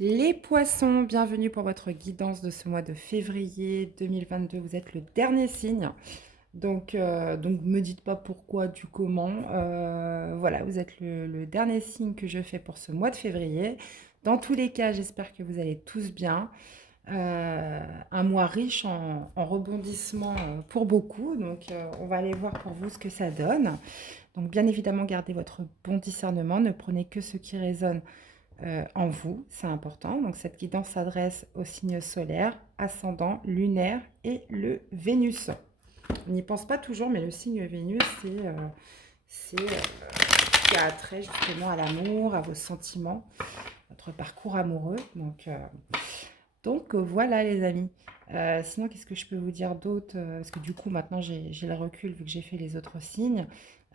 Les poissons, bienvenue pour votre guidance de ce mois de février 2022. Vous êtes le dernier signe. Donc me dites pas pourquoi, du comment. Voilà, vous êtes le dernier signe que je fais pour ce mois de février. Dans tous les cas, j'espère que vous allez tous bien. Un mois riche en rebondissements pour beaucoup. On va aller voir pour vous ce que ça donne. Donc, bien évidemment, gardez votre bon discernement. Ne prenez que ce qui résonne en vous, c'est important. Donc cette guidance s'adresse aux signes solaires, ascendant, lunaire et le Vénus. On n'y pense pas toujours, mais le signe Vénus, c'est ce qui a trait justement à l'amour, à vos sentiments, votre parcours amoureux. Voilà les amis. Sinon, qu'est-ce que je peux vous dire d'autre? Parce que du coup, maintenant, j'ai le recul vu que j'ai fait les autres signes.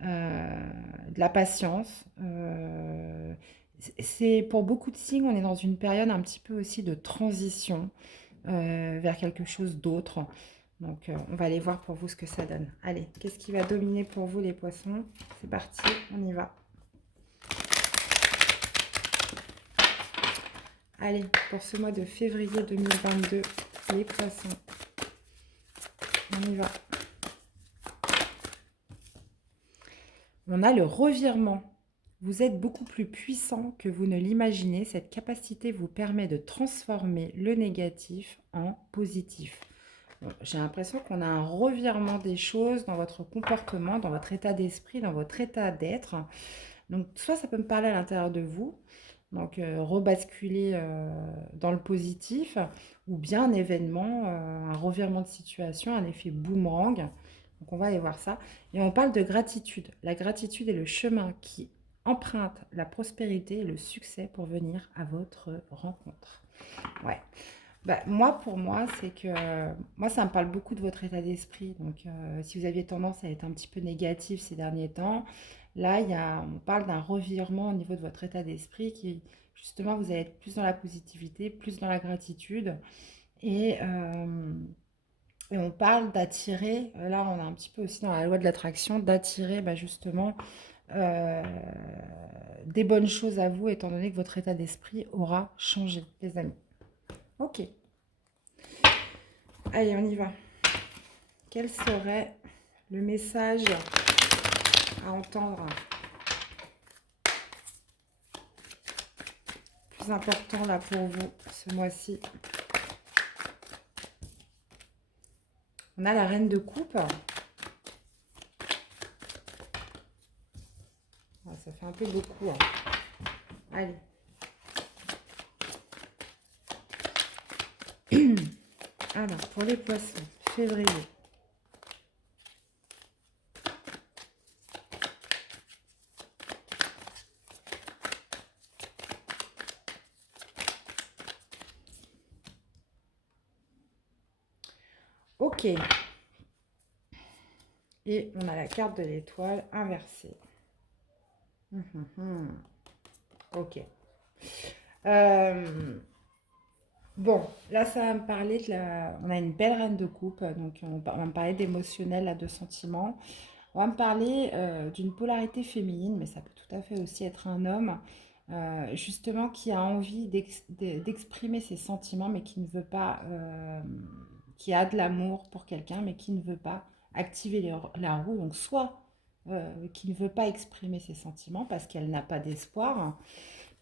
De la patience. C'est pour beaucoup de signes, on est dans une période un petit peu aussi de transition vers quelque chose d'autre. On va aller voir pour vous ce que ça donne. Allez, qu'est-ce qui va dominer pour vous les poissons? C'est parti, on y va. Allez, pour ce mois de février 2022, les poissons, on y va. On a le revirement. Vous êtes beaucoup plus puissant que vous ne l'imaginez. Cette capacité vous permet de transformer le négatif en positif. Bon, j'ai l'impression qu'on a un revirement des choses dans votre comportement, dans votre état d'esprit, dans votre état d'être. Donc, soit ça peut me parler à l'intérieur de vous, rebasculer dans le positif, ou bien un événement, un revirement de situation, un effet boomerang. Donc, on va aller voir ça. Et on parle de gratitude. La gratitude est le chemin qui emprunte la prospérité et le succès pour venir à votre rencontre. Ouais. Bah, pour moi, c'est que moi, ça me parle beaucoup de votre état d'esprit. Si vous aviez tendance à être un petit peu négatif ces derniers temps, là, on parle d'un revirement au niveau de votre état d'esprit qui, justement, vous allez être plus dans la positivité, plus dans la gratitude. Et, euh, et on parle d'attirer, là, on est un petit peu aussi dans la loi de l'attraction, d'attirer justement euh, des bonnes choses à vous, étant donné que votre état d'esprit aura changé, les amis. Ok. Allez, on y va. Quel serait le message à entendre plus important là pour vous ce mois-ci? On a la reine de coupe. Ah, ça fait un peu beaucoup. Allez. Alors, pour les poissons, février. Ok. Et on a la carte de l'étoile inversée. Ok. Bon, là, ça va me parler de la... On a une belle reine de coupe, on va me parler d'émotionnel, là, de sentiments. On va me parler d'une polarité féminine, mais ça peut tout à fait aussi être un homme, justement, qui a envie d'exprimer ses sentiments, mais qui ne veut pas... qui a de l'amour pour quelqu'un, mais qui ne veut pas activer la roue. Donc, soit qui ne veut pas exprimer ses sentiments parce qu'elle n'a pas d'espoir,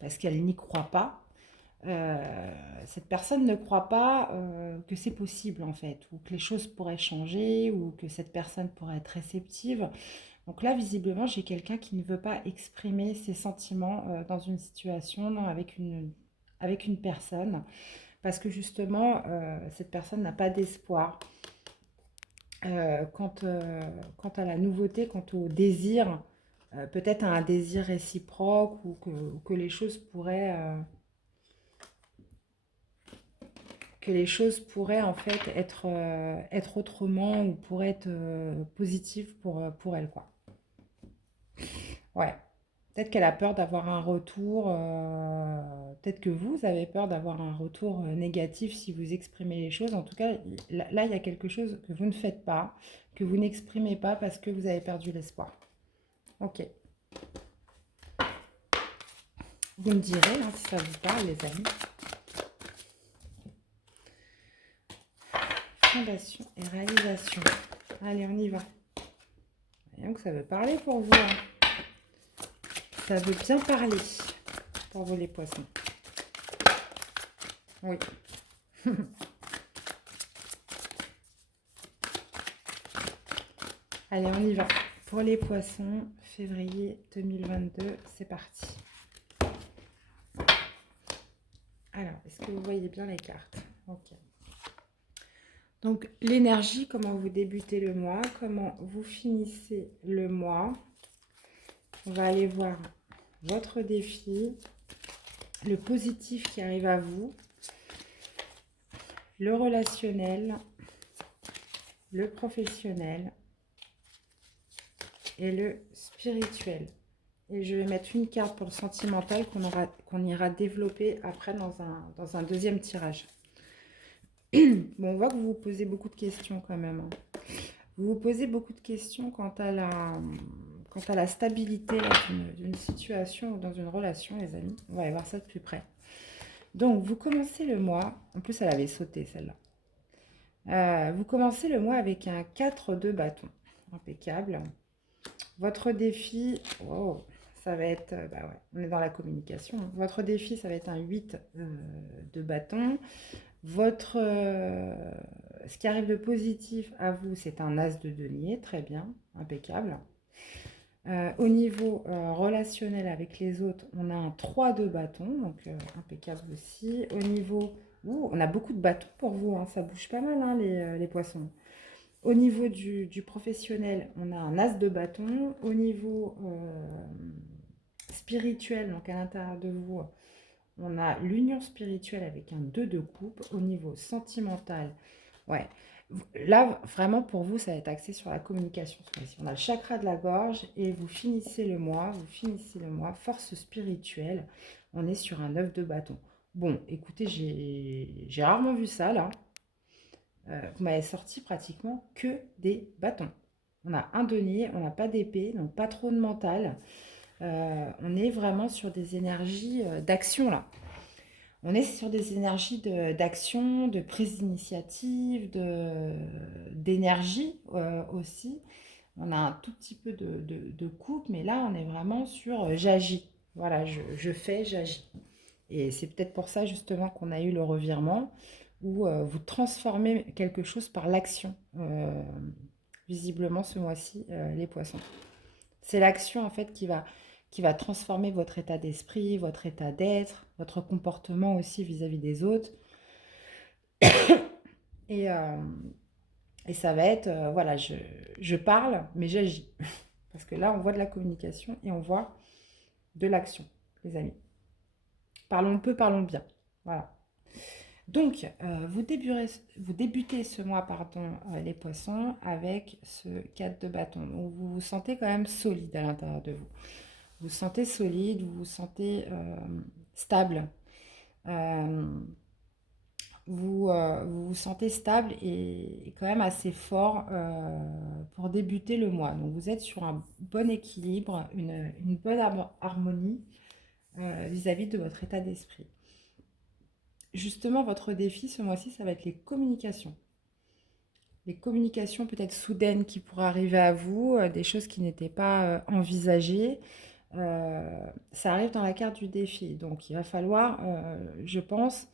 parce qu'elle n'y croit pas. Cette personne ne croit pas que c'est possible en fait, ou que les choses pourraient changer, ou que cette personne pourrait être réceptive. Donc là, visiblement, j'ai quelqu'un qui ne veut pas exprimer ses sentiments dans une situation, non, avec une personne, parce que justement, cette personne n'a pas d'espoir quant à la nouveauté, quant au désir, peut-être à un désir réciproque, ou que les choses pourraient... que les choses pourraient en fait être autrement ou pourraient être positives pour elle, quoi. Ouais. Peut-être qu'elle a peur d'avoir un retour, peut-être que vous avez peur d'avoir un retour négatif si vous exprimez les choses. En tout cas, là, il y a quelque chose que vous ne faites pas, que vous n'exprimez pas parce que vous avez perdu l'espoir. Ok. Vous me direz si ça vous parle, les amis. fondation et réalisation. Allez, on y va. Voyons que ça veut parler pour vous. Hein. Ça veut bien parler pour vous, les poissons. Oui. Allez, on y va. Pour les poissons, février 2022, c'est parti. Alors, est-ce que vous voyez bien les cartes? Ok. Donc, l'énergie, comment vous débutez le mois, comment vous finissez le mois. On va aller voir votre défi, le positif qui arrive à vous, le relationnel, le professionnel et le spirituel. Et je vais mettre une carte pour le sentimental qu'on ira développer après dans un deuxième tirage. Bon, on voit que vous vous posez beaucoup de questions quand même. Hein. Vous vous posez beaucoup de questions quant à la stabilité d'une situation ou dans une relation, les amis. On va aller voir ça de plus près. Donc, vous commencez le mois. En plus, elle avait sauté, celle-là. Vous commencez le mois avec un 4 de bâton. Impeccable. Votre défi... Wow, ça va être... bah ouais, on est dans la communication. Votre défi, ça va être un 8 de bâton. Ce qui arrive de positif à vous, c'est un as de denier, très bien, impeccable. Au niveau relationnel avec les autres, on a un 3 de bâton, donc impeccable aussi. Au niveau, on a beaucoup de bâtons pour vous, hein, ça bouge pas mal hein, les poissons. Au niveau du professionnel, on a un as de bâton. Au niveau spirituel, donc à l'intérieur de vous, on a l'union spirituelle avec un 2 de coupe. Au niveau sentimental, ouais. Là, vraiment, pour vous, ça va être axé sur la communication. On a le chakra de la gorge et vous finissez le mois, force spirituelle. On est sur un 9 de bâton. Bon, écoutez, j'ai rarement vu ça, là. Vous m'avez sorti pratiquement que des bâtons. On a un denier, on n'a pas d'épée, donc pas trop de mental. On est vraiment sur des énergies d'action là. On est sur des énergies d'action, de prise d'initiative, d'énergie aussi. On a un tout petit peu de coupe, mais là on est vraiment sur j'agis. Voilà, je fais, j'agis. Et c'est peut-être pour ça justement qu'on a eu le revirement où vous transformez quelque chose par l'action. Visiblement ce mois-ci, les poissons. C'est l'action en fait qui va transformer votre état d'esprit, votre état d'être, votre comportement aussi vis-à-vis des autres. Et, ça va être, voilà, je parle, mais j'agis. Parce que là, on voit de la communication et on voit de l'action, les amis. Parlons peu, parlons bien. Voilà. Donc, vous débutez ce mois, pardon, les poissons, avec ce 4 de bâton. Donc, vous vous sentez quand même solide à l'intérieur de vous. Vous vous sentez solide, vous vous sentez stable. Vous vous sentez stable et quand même assez fort pour débuter le mois. Donc, vous êtes sur un bon équilibre, une bonne harmonie vis-à-vis de votre état d'esprit. Justement, votre défi ce mois-ci, ça va être les communications. Les communications peut-être soudaines qui pourraient arriver à vous, des choses qui n'étaient pas envisagées. Ça arrive dans la carte du défi. Donc, il va falloir, je pense,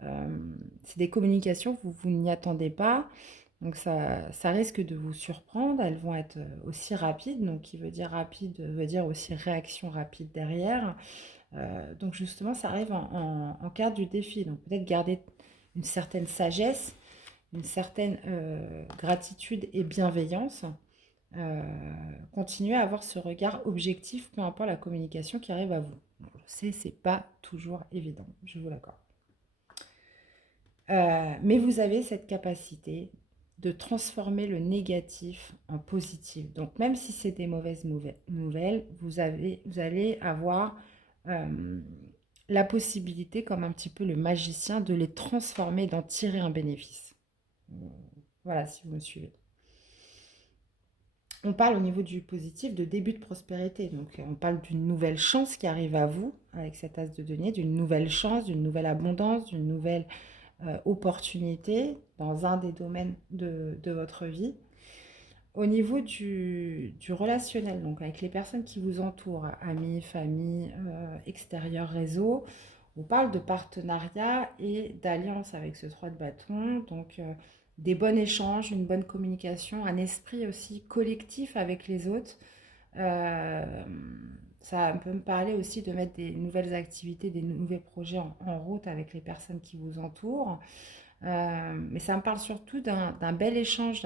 c'est des communications que vous n'y attendez pas. Donc, ça risque de vous surprendre. Elles vont être aussi rapides. Donc, qui veut dire rapide, veut dire aussi réaction rapide derrière. Donc justement, ça arrive en carte du défi. Donc peut-être garder une certaine sagesse, une certaine gratitude et bienveillance. Continuer à avoir ce regard objectif, peu importe la communication qui arrive à vous. Bon, je sais, c'est pas toujours évident, je vous l'accorde. Mais vous avez cette capacité de transformer le négatif en positif. Donc même si c'est des mauvaises nouvelles, vous allez avoir la possibilité, comme un petit peu le magicien, de les transformer, d'en tirer un bénéfice. Voilà, si vous me suivez. On parle au niveau du positif de début de prospérité. Donc, on parle d'une nouvelle chance qui arrive à vous avec cet as de denier, d'une nouvelle chance, d'une nouvelle abondance, d'une nouvelle opportunité dans un des domaines de votre vie. Au niveau du relationnel, donc avec les personnes qui vous entourent, amis, famille, extérieur, réseau, on parle de partenariat et d'alliance avec ce 3 de bâton. Donc, des bons échanges, une bonne communication, un esprit aussi collectif avec les autres. Euh, Ça peut me parler aussi de mettre des nouvelles activités, des nouveaux projets en route avec les personnes qui vous entourent. Mais ça me parle surtout d'un bel échange,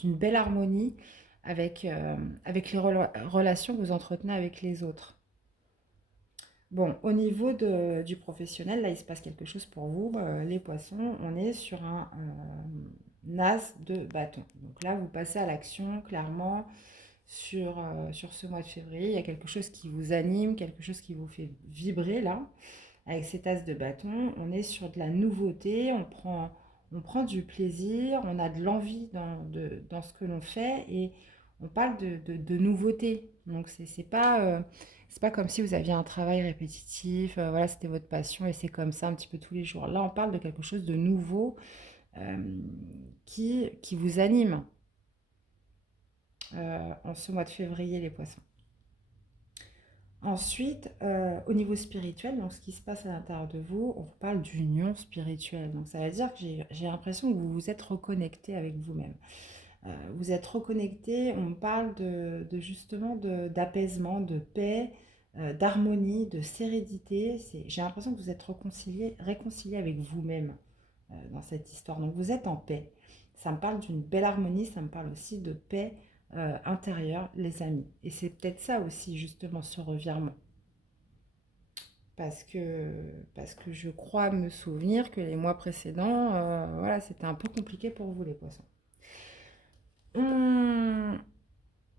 d'une belle harmonie avec les relations que vous entretenez avec les autres. Bon, au niveau du professionnel, là, il se passe quelque chose pour vous, les poissons. On est sur un as de bâton. Donc là, vous passez à l'action, clairement, sur ce mois de février. Il y a quelque chose qui vous anime, quelque chose qui vous fait vibrer, là. Avec cet as de bâton, on est sur de la nouveauté, on prend du plaisir, on a de l'envie dans ce que l'on fait et on parle de nouveauté. Donc c'est pas comme si vous aviez un travail répétitif, voilà, c'était votre passion et c'est comme ça un petit peu tous les jours. Là, on parle de quelque chose de nouveau euh, qui vous anime en ce mois de février, les poissons. Ensuite, au niveau spirituel, donc ce qui se passe à l'intérieur de vous, on vous parle d'union spirituelle. Donc ça veut dire que j'ai l'impression que vous vous êtes reconnecté avec vous-même. Vous êtes reconnecté, on parle justement d'apaisement, de paix, d'harmonie, de sérénité. J'ai l'impression que vous êtes réconcilié avec vous-même dans cette histoire. Donc vous êtes en paix. Ça me parle d'une belle harmonie, ça me parle aussi de paix intérieure, les amis. Et c'est peut-être ça aussi, justement, ce revirement. Parce que, parce que je crois me souvenir que les mois précédents, voilà, c'était un peu compliqué pour vous, les poissons. On,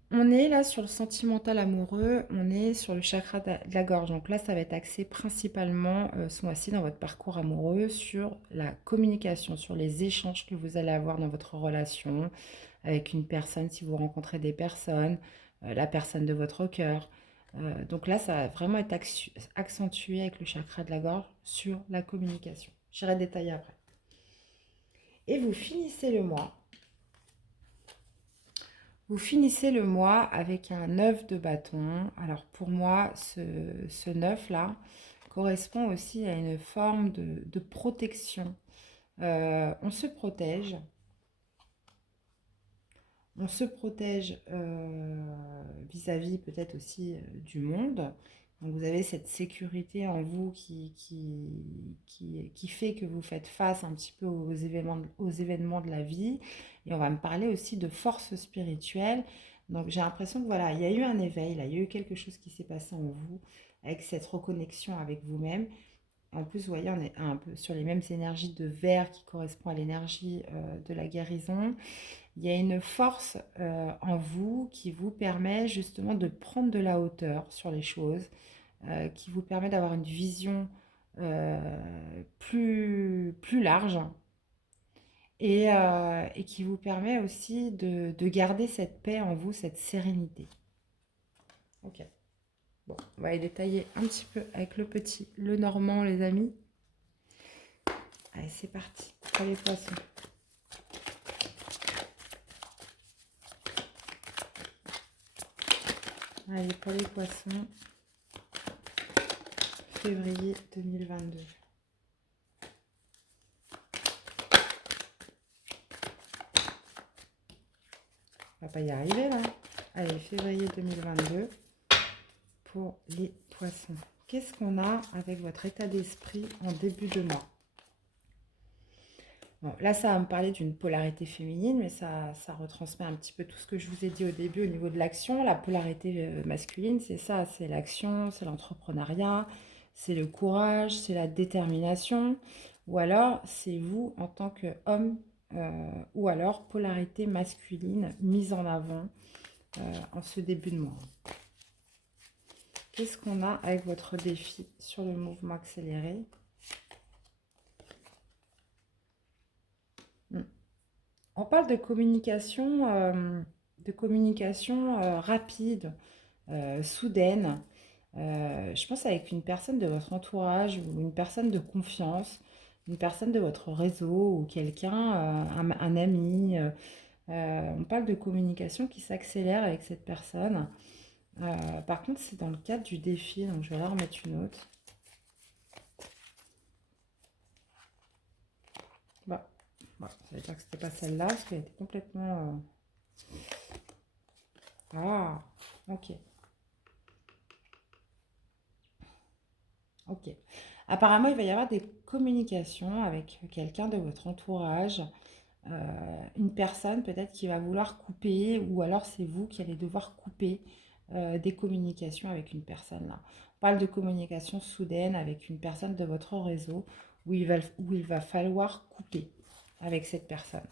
on est là sur le sentimental amoureux, on est sur le chakra de la gorge. Donc là, ça va être axé principalement ce mois-ci dans votre parcours amoureux sur la communication, sur les échanges que vous allez avoir dans votre relation avec une personne, si vous rencontrez des personnes, la personne de votre cœur. Donc là, ça va vraiment être accentué avec le chakra de la gorge sur la communication. J'irai détailler après. Et vous finissez le mois. Vous finissez le mois avec un 9 de bâton. Alors pour moi, ce 9 là correspond aussi à une forme de protection. On se protège. On se protège vis-à-vis peut-être aussi du monde. Donc vous avez cette sécurité en vous qui fait que vous faites face un petit peu aux événements de la vie. Et on va me parler aussi de force spirituelle. Donc j'ai l'impression que voilà, il y a eu un éveil, là, il y a eu quelque chose qui s'est passé en vous avec cette reconnexion avec vous-même. En plus, vous voyez, on est un peu sur les mêmes énergies de verre qui correspond à l'énergie de la guérison. Il y a une force en vous qui vous permet justement de prendre de la hauteur sur les choses, qui vous permet d'avoir une vision plus large et qui vous permet aussi de garder cette paix en vous, cette sérénité. Ok. Bon, on va aller détailler un petit peu avec le petit, le normand, les amis. Allez, c'est parti pour les poissons. Allez, pour les poissons, février 2022. On va pas y arriver là. Allez, février 2022 pour les poissons. Qu'est-ce qu'on a avec votre état d'esprit en début de mois? Bon, là, ça va me parler d'une polarité féminine, mais ça retransmet un petit peu tout ce que je vous ai dit au début au niveau de l'action. La polarité masculine, c'est ça, c'est l'action, c'est l'entrepreneuriat, c'est le courage, c'est la détermination, ou alors c'est vous en tant qu'homme, ou alors polarité masculine mise en avant en ce début de mois. Qu'est-ce qu'on a avec votre défi sur le mouvement accéléré? On parle de communication rapide, soudaine. Je pense avec une personne de votre entourage ou une personne de confiance. une personne de votre réseau ou quelqu'un, un ami. On parle de communication qui s'accélère avec cette personne. Par contre, c'est dans le cadre du défi, donc je vais la remettre une autre. Bah, ça veut dire que c'était pas celle-là, parce qu'elle était complètement... Ah, ok. Ok. Apparemment, il va y avoir des communications avec quelqu'un de votre entourage, une personne peut-être qui va vouloir couper, ou alors c'est vous qui allez devoir couper des communications avec une personne là. On parle de communication soudaine avec une personne de votre réseau où il va falloir couper avec cette personne.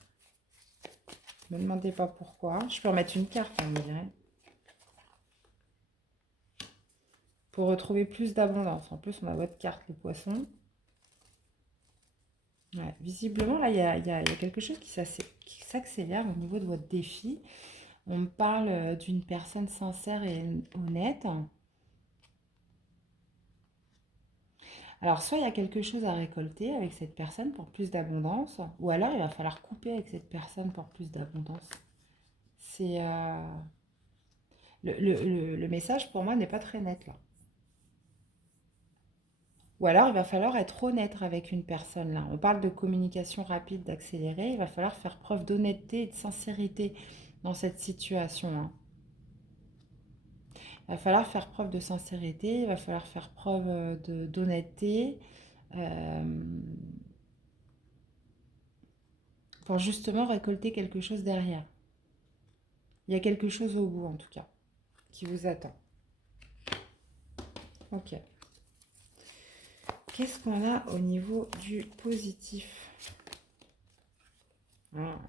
Ne me demandez pas pourquoi. Je peux remettre une carte, hein, vous direz. Pour retrouver plus d'abondance. En plus, on a votre carte, les poissons. Ouais, visiblement, là, il y a quelque chose qui s'accélère au niveau de votre défi. On me parle d'une personne sincère et honnête. Alors, soit il y a quelque chose à récolter avec cette personne pour plus d'abondance, ou alors il va falloir couper avec cette personne pour plus d'abondance. C'est le message pour moi n'est pas très net là. Ou alors il va falloir être honnête avec une personne là. On parle de communication rapide, d'accélérer. Il va falloir faire preuve d'honnêteté et de sincérité dans cette situation, hein. Il va falloir faire preuve de sincérité, il va falloir faire preuve d'honnêteté euh, pour justement récolter quelque chose derrière. Il y a quelque chose au bout en tout cas qui vous attend. Ok. Qu'est-ce qu'on a au niveau du positif? Ah.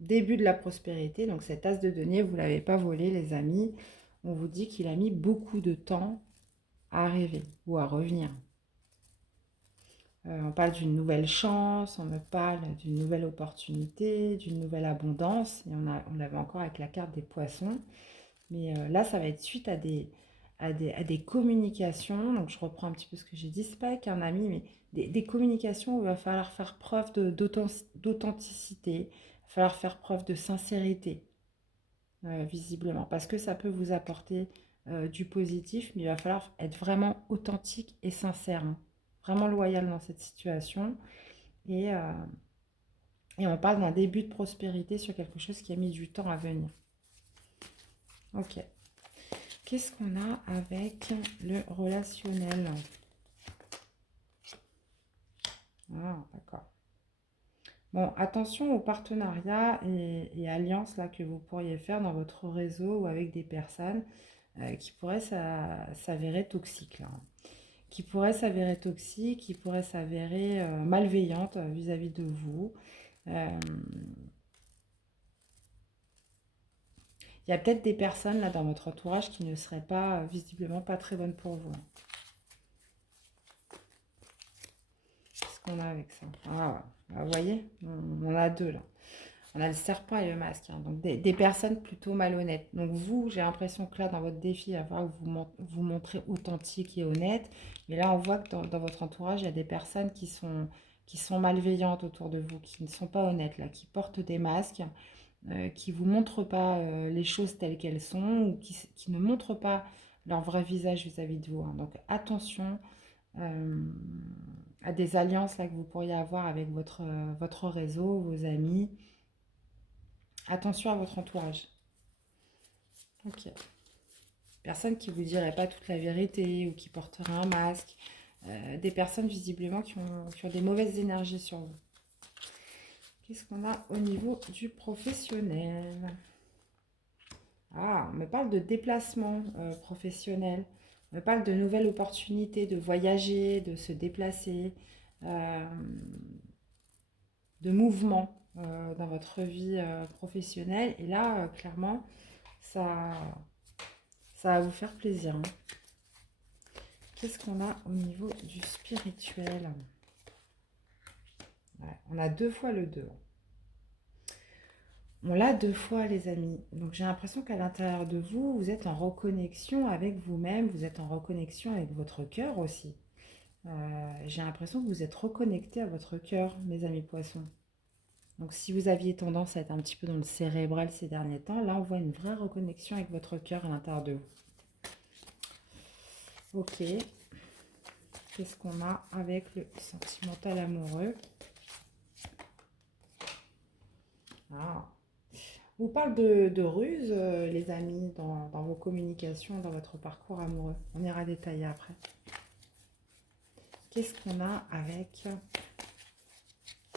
Début de la prospérité, donc cet as de denier, vous ne l'avez pas volé les amis. On vous dit qu'il a mis beaucoup de temps à arriver ou à revenir. On parle d'une nouvelle chance, on me parle d'une nouvelle opportunité, d'une nouvelle abondance. Et on l'avait encore avec la carte des poissons. Mais là, ça va être suite à des communications. Donc, je reprends un petit peu ce que j'ai dit. C'est pas avec un ami, mais des communications où il va falloir faire preuve d'authenticité. Il va falloir faire preuve de sincérité, visiblement. Parce que ça peut vous apporter du positif, mais il va falloir être vraiment authentique et sincère, hein. Vraiment loyal dans cette situation. Et, euh, et on parle d'un début de prospérité sur quelque chose qui a mis du temps à venir. Ok. Qu'est-ce qu'on a avec le relationnel? Ah, d'accord. Bon, attention aux partenariats et alliances là, que vous pourriez faire dans votre réseau ou avec des personnes qui pourraient s'avérer toxiques, là. Qui pourraient s'avérer toxiques, qui pourraient s'avérer malveillantes vis-à-vis de vous. Euh, Il y a peut-être des personnes là dans votre entourage qui ne seraient pas, visiblement pas très bonnes pour vous, hein. Qu'est-ce qu'on a avec ça? Ah, vous voyez, on en a deux là. On a le serpent et le masque, hein. Donc des personnes plutôt malhonnêtes. Donc vous, j'ai l'impression que là, dans votre défi, il va falloir que vous montrez authentique et honnête. Mais là, on voit que dans votre entourage, il y a des personnes qui sont malveillantes autour de vous, qui ne sont pas honnêtes, là, qui portent des masques, qui ne vous montrent pas les choses telles qu'elles sont, ou qui ne montrent pas leur vrai visage vis-à-vis de vous, hein. Donc attention euh, à des alliances là, que vous pourriez avoir avec votre réseau, vos amis. Attention à votre entourage. Ok. Personne qui ne vous dirait pas toute la vérité ou qui porterait un masque. Des personnes visiblement qui ont des mauvaises énergies sur vous. Qu'est-ce qu'on a au niveau du professionnel? Ah, on me parle de déplacement professionnel. On me parle de nouvelles opportunités de voyager, de se déplacer, euh, de mouvement dans votre vie professionnelle. Et là, clairement, ça, ça va vous faire plaisir, hein. Qu'est-ce qu'on a au niveau du spirituel? Ouais, on a deux fois le 2. On l'a deux fois, les amis. Donc j'ai l'impression qu'à l'intérieur de vous, vous êtes en reconnexion avec vous-même, vous êtes en reconnexion avec votre cœur aussi. J'ai l'impression que vous êtes reconnecté à votre cœur, mes amis poissons. Donc si vous aviez tendance à être un petit peu dans le cérébral ces derniers temps, là on voit une vraie reconnexion avec votre cœur à l'intérieur de vous. Ok, qu'est-ce qu'on a avec le sentimental amoureux? Ah. On parle de ruse, les amis, dans vos communications, dans votre parcours amoureux. On ira détailler après. Qu'est-ce qu'on a avec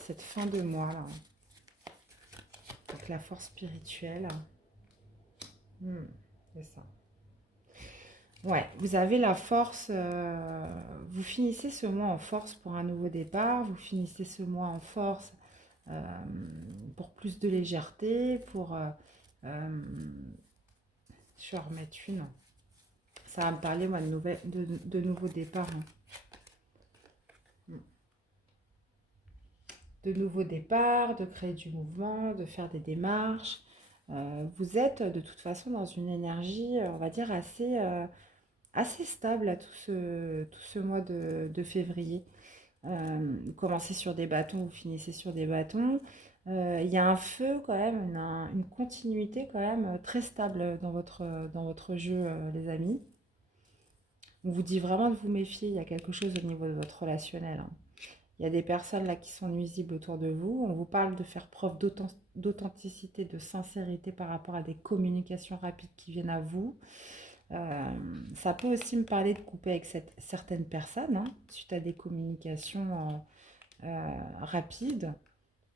cette fin de mois là? Avec la force spirituelle. C'est ça. Ouais, vous avez la force, vous finissez ce mois en force pour un nouveau départ, vous finissez ce mois en force euh, pour plus de légèreté, pour... je vais en remettre une. Ça va me parler, moi, de nouveaux départs, hein. De nouveaux départs, de créer du mouvement, de faire des démarches. Vous êtes de toute façon dans une énergie, on va dire, assez stable à tout ce mois de février. Vous commencez sur des bâtons, vous finissez sur des bâtons. Il y a un feu quand même, une continuité quand même très stable dans votre jeu, les amis. On vous dit vraiment de vous méfier, il y a quelque chose au niveau de votre relationnel, hein. Il y a des personnes là qui sont nuisibles autour de vous. On vous parle de faire preuve d'authenticité, de sincérité par rapport à des communications rapides qui viennent à vous. Ça peut aussi me parler de couper avec certaines personnes, hein, suite à des communications rapides.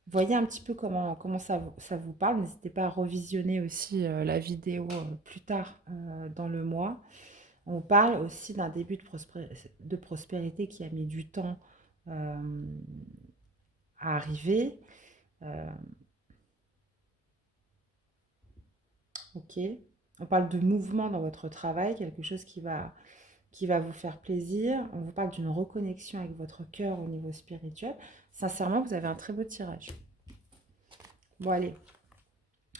Voyez un petit peu comment ça vous parle. N'hésitez pas à revisionner aussi la vidéo plus tard dans le mois. On parle aussi d'un début de prospérité qui a mis du temps euh, à arriver. Euh, ok. On parle de mouvement dans votre travail, quelque chose qui va vous faire plaisir. On vous parle d'une reconnexion avec votre cœur au niveau spirituel. Sincèrement, vous avez un très beau tirage. Bon, allez,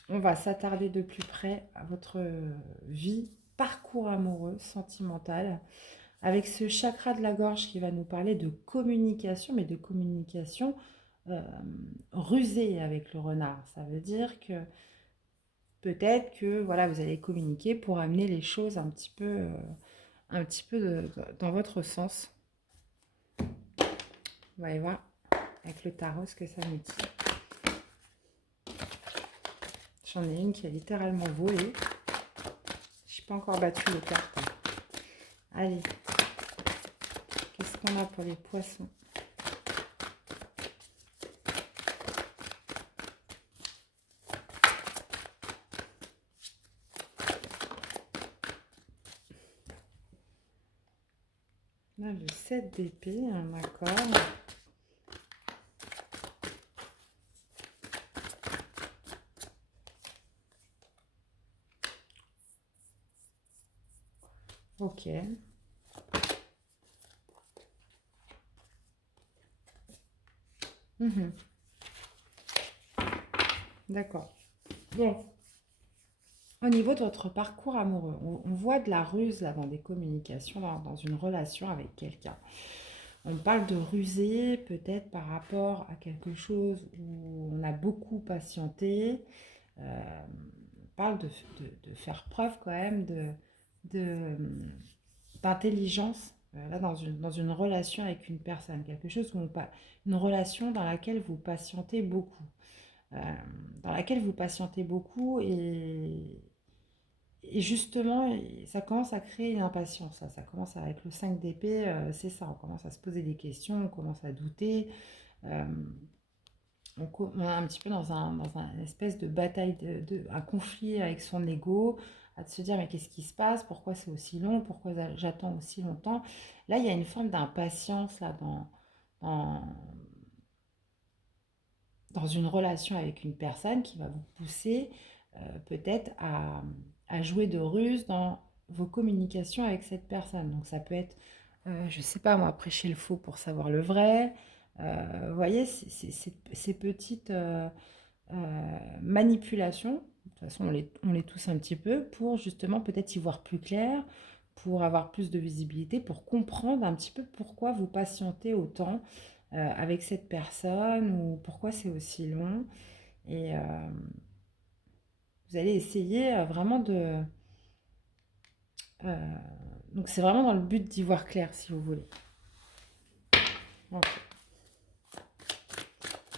on va s'attarder de plus près à votre vie, parcours amoureux, sentimental, avec ce chakra de la gorge qui va nous parler de communication, mais de communication euh, rusée avec le renard. Ça veut dire que peut-être que voilà, vous allez communiquer pour amener les choses un petit peu dans votre sens. On va aller voir avec le tarot ce que ça nous dit. J'en ai une qui a littéralement volé. Je n'ai pas encore battu les cartes. Allez, qu'est-ce qu'on a pour les poissons? Là, le 7 d'épée, d'accord. Ok. Mhm. D'accord. Bon, au niveau de votre parcours amoureux, on voit de la ruse là, dans des communications, dans une relation avec quelqu'un. On parle de ruser peut-être par rapport à quelque chose où on a beaucoup patienté. On parle de faire preuve quand même de, d'intelligence là, dans une relation avec une personne. Quelque chose où une relation dans laquelle vous patientez beaucoup. euh, Dans laquelle vous patientez beaucoup et justement, ça commence à créer une impatience. Ça commence avec le 5 d'épée, c'est ça. On commence à se poser des questions, on commence à douter. euh, on est un petit peu dans un espèce de bataille, un conflit avec son ego, à se dire mais qu'est-ce qui se passe, pourquoi c'est aussi long, pourquoi j'attends aussi longtemps. Là, il y a une forme d'impatience là, dans, dans une relation avec une personne qui va vous pousser peut-être à jouer de ruse dans vos communications avec cette personne. Donc ça peut être, je sais pas moi, prêcher le faux pour savoir le vrai. Vous voyez, ces petites manipulations, de toute façon on les tous un petit peu, pour justement peut-être y voir plus clair, pour avoir plus de visibilité, pour comprendre un petit peu pourquoi vous patientez autant avec cette personne ou pourquoi c'est aussi long. Et vous allez essayer vraiment de... euh, donc c'est vraiment dans le but d'y voir clair, si vous voulez. Ok.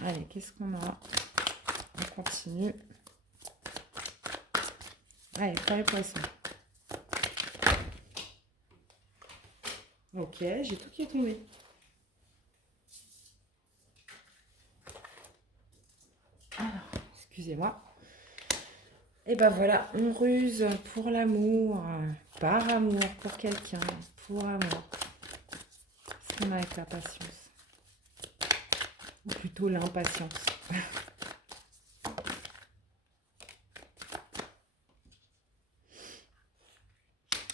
Allez, qu'est-ce qu'on a? On continue. Allez, pas les poissons. Ok, j'ai tout qui est tombé. Alors, excusez-moi. Et ben voilà, on ruse pour l'amour, par amour, pour quelqu'un, pour amour. Ce qu'on a avec la patience. Ou plutôt l'impatience.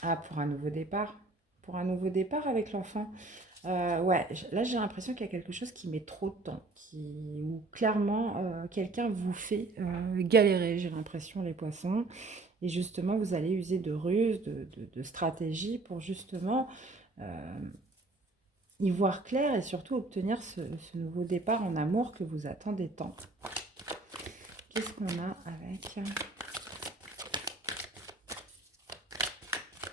Ah, pour un nouveau départ. Pour un nouveau départ avec l'enfant. Ouais, là j'ai l'impression qu'il y a quelque chose qui met trop de temps, où clairement quelqu'un vous fait galérer, j'ai l'impression, les poissons. Et justement, vous allez user de ruses, de stratégies pour justement y voir clair et surtout obtenir ce nouveau départ en amour que vous attendez tant. Qu'est-ce qu'on a avec...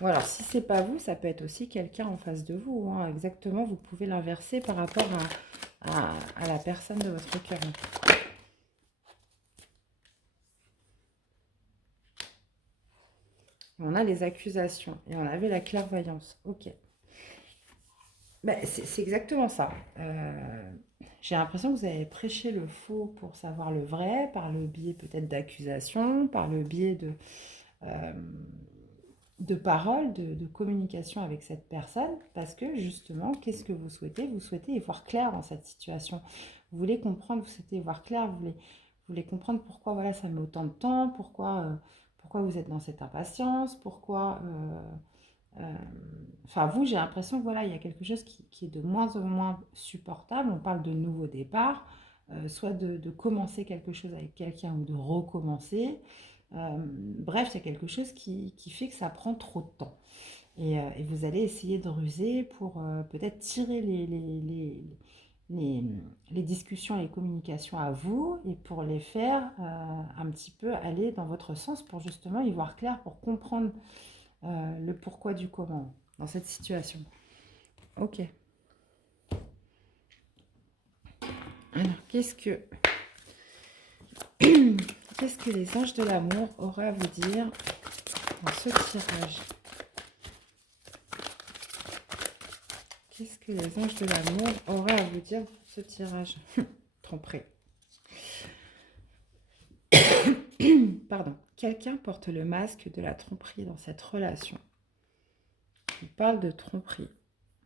Bon, alors, si c'est pas vous, ça peut être aussi quelqu'un en face de vous, hein. Exactement, vous pouvez l'inverser par rapport à la personne de votre cœur. On a les accusations et on avait la clairvoyance. Ok. Ben, c'est exactement ça. J'ai l'impression que vous avez prêché le faux pour savoir le vrai, par le biais peut-être d'accusations, par le biais euh, de paroles, de communication avec cette personne, parce que justement, qu'est-ce que vous souhaitez? Vous souhaitez y voir clair dans cette situation. Vous voulez comprendre, vous souhaitez y voir clair, vous voulez comprendre pourquoi voilà, ça met autant de temps, pourquoi vous êtes dans cette impatience, pourquoi... enfin, vous, j'ai l'impression que voilà, il y a quelque chose qui est de moins en moins supportable. On parle de nouveau départ, soit de commencer quelque chose avec quelqu'un ou de recommencer. Bref, c'est quelque chose qui fait que ça prend trop de temps. Et vous allez essayer de ruser pour peut-être tirer les, les discussions et les communications à vous et pour les faire un petit peu aller dans votre sens pour justement y voir clair, pour comprendre le pourquoi du comment dans cette situation. Ok. Alors, qu'est-ce que les anges de l'amour auraient à vous dire dans ce tirage? Qu'est-ce que les anges de l'amour auraient à vous dire dans ce tirage? Tromperie. Pardon. Quelqu'un porte le masque de la tromperie dans cette relation. Il parle de tromperie.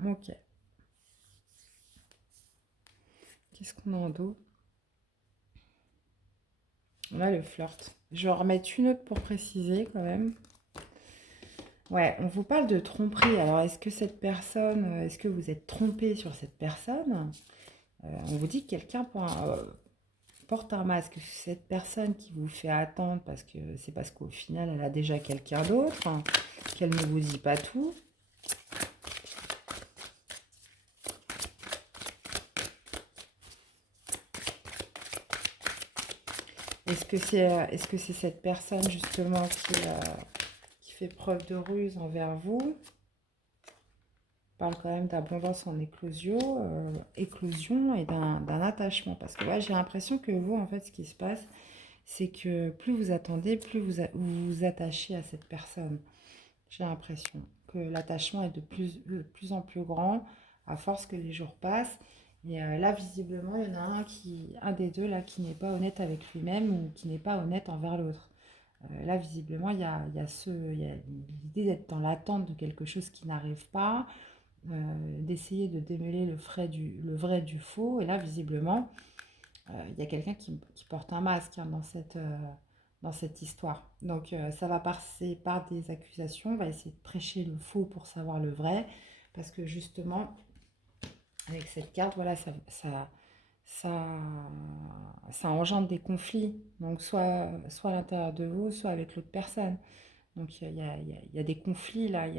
Ok. Qu'est-ce qu'on a en dos? On a le flirt. Je vais en remettre une autre pour préciser quand même. Ouais, on vous parle de tromperie. Alors, est-ce que cette personne, est-ce que vous êtes trompé sur cette personne? On vous dit que quelqu'un porte un masque. Cette personne qui vous fait attendre parce que c'est parce qu'au final, elle a déjà quelqu'un d'autre, hein, qu'elle ne vous dit pas tout. Est-ce que c'est cette personne justement qui fait preuve de ruse envers vous? On parle quand même d'abondance en éclosion et d'un attachement. Parce que ouais, j'ai l'impression que vous, en fait, ce qui se passe, c'est que plus vous attendez, plus vous vous attachez à cette personne. J'ai l'impression que l'attachement est de plus en plus grand à force que les jours passent. Et là, visiblement, il y en a un des deux là, qui n'est pas honnête avec lui-même ou qui n'est pas honnête envers l'autre. Là, visiblement, il y a l'idée d'être dans l'attente de quelque chose qui n'arrive pas, d'essayer de démêler le vrai du faux. Et là, visiblement, il y a quelqu'un qui porte un masque, hein, dans cette histoire. Donc ça va passer par des accusations, on va essayer de prêcher le faux pour savoir le vrai, parce que justement, avec cette carte, voilà, ça, ça engendre des conflits, donc soit à l'intérieur de vous, soit avec l'autre personne. Donc il y a des conflits là,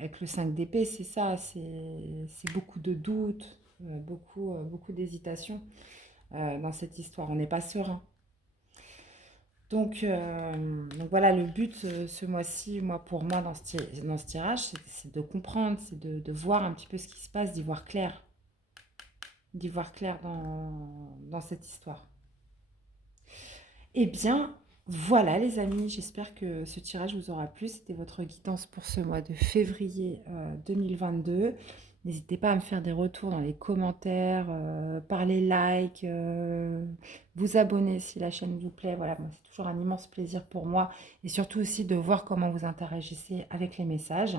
avec le 5 d'épée, c'est ça, c'est beaucoup de doutes, beaucoup d'hésitation dans cette histoire. On n'est pas serein. Donc voilà, le but ce mois-ci, pour moi, dans ce tirage, c'est de comprendre, c'est de voir un petit peu ce qui se passe, d'y voir clair dans cette histoire. Eh bien, voilà les amis, j'espère que ce tirage vous aura plu. C'était votre guidance pour ce mois de février 2022. N'hésitez pas à me faire des retours dans les commentaires, par les likes, vous abonner si la chaîne vous plaît. Voilà, moi, c'est toujours un immense plaisir pour moi et surtout aussi de voir comment vous interagissez avec les messages.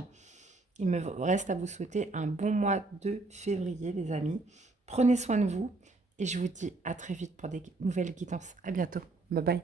Il me reste à vous souhaiter un bon mois de février, les amis. Prenez soin de vous et je vous dis à très vite pour des nouvelles guidances. À bientôt. Bye bye.